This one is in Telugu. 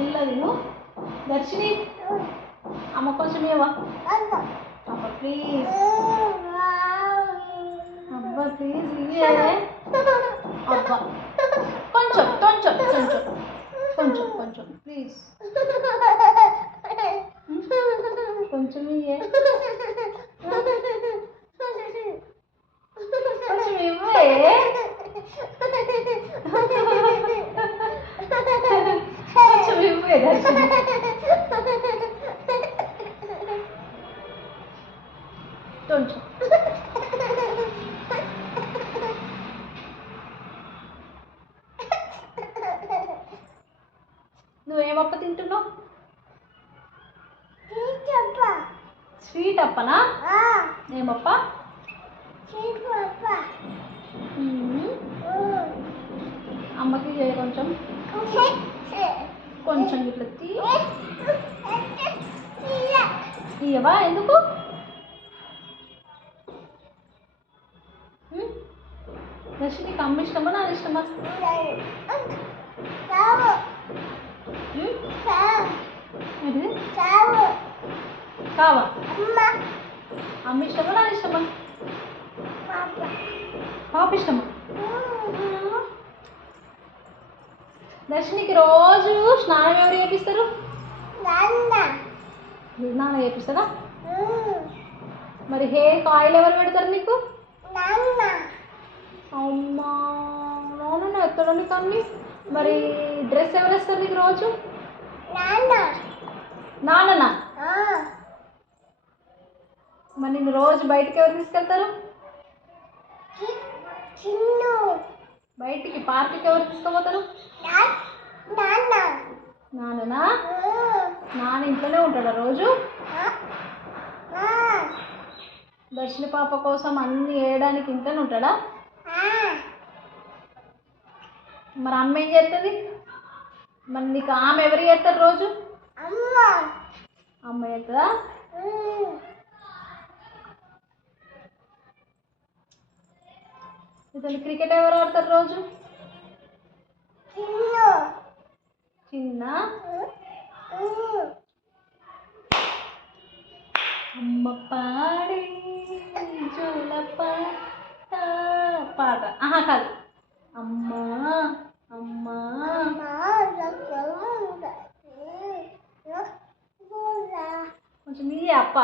మెల్లది దర్శిని అమ్మ కొంచెం ఏవా ప్లీజ్ అబ్బా ప్లీజ్ ఇవే అబ్బా. కొంచెం కొంచెం కొంచెం కొంచెం కొంచెం ప్లీజ్ కొంచెం ఇయ్యే కొంచెం ఇవ్వే ఇవ్వే దర్శిని కొంచెం నువ్వేమప్ప తింటున్నావు? స్వీట్ అప్పనా? ఏమప్ప? కొంచెం ఇట్లా తీ. ఇయ్యవా ఎందుకు? దర్శి నీకు అమ్మ ఇష్టమా నా ఇష్టమా? కావా? అమ్మ ఇష్టమా నా ఇష్టమా? పాప ఇష్టమా? దర్శనికి రోజు స్నానం ఎవరు చేపిస్తారు? నాన్న. చేపిస్తారా మరి హెయిర్ ఆయిల్ ఎవరు పెడతారు నీకు అమ్మా నాన్న ఎక్కడ నీకు అన్ని మరి డ్రెస్ ఎవరు వేస్తారు నీకు రోజు? నాన్ననా? మరి నిన్ను రోజు బయటికి ఎవరు తీసుకెళ్తారు? చిన్ను. బయటికి పార్క్కి ఎవరు తీసుకుపోతారు? నాన్న. నాన్ననా? నాన్న ఇంట్లోనే ఉంటాడా రోజు? దర్శన పాప కోసం అన్ని వేయడానికి ఇంట్లోనే ఉంటాడా? మరి అమ్మ ఏం చేస్తుంది? మరి నీకు ఆమె ఎవరు చేస్తారు రోజు? అమ్మ. అమ్మ చేస్తుందా? అసలు క్రికెట్ ఎవరు ఆడతారు రోజు? చిన్న. అమ్మ పాడి పాట. ఆహా కాదు. అమ్మా అమ్మా. కొంచెం ఇయ్య అప్ప.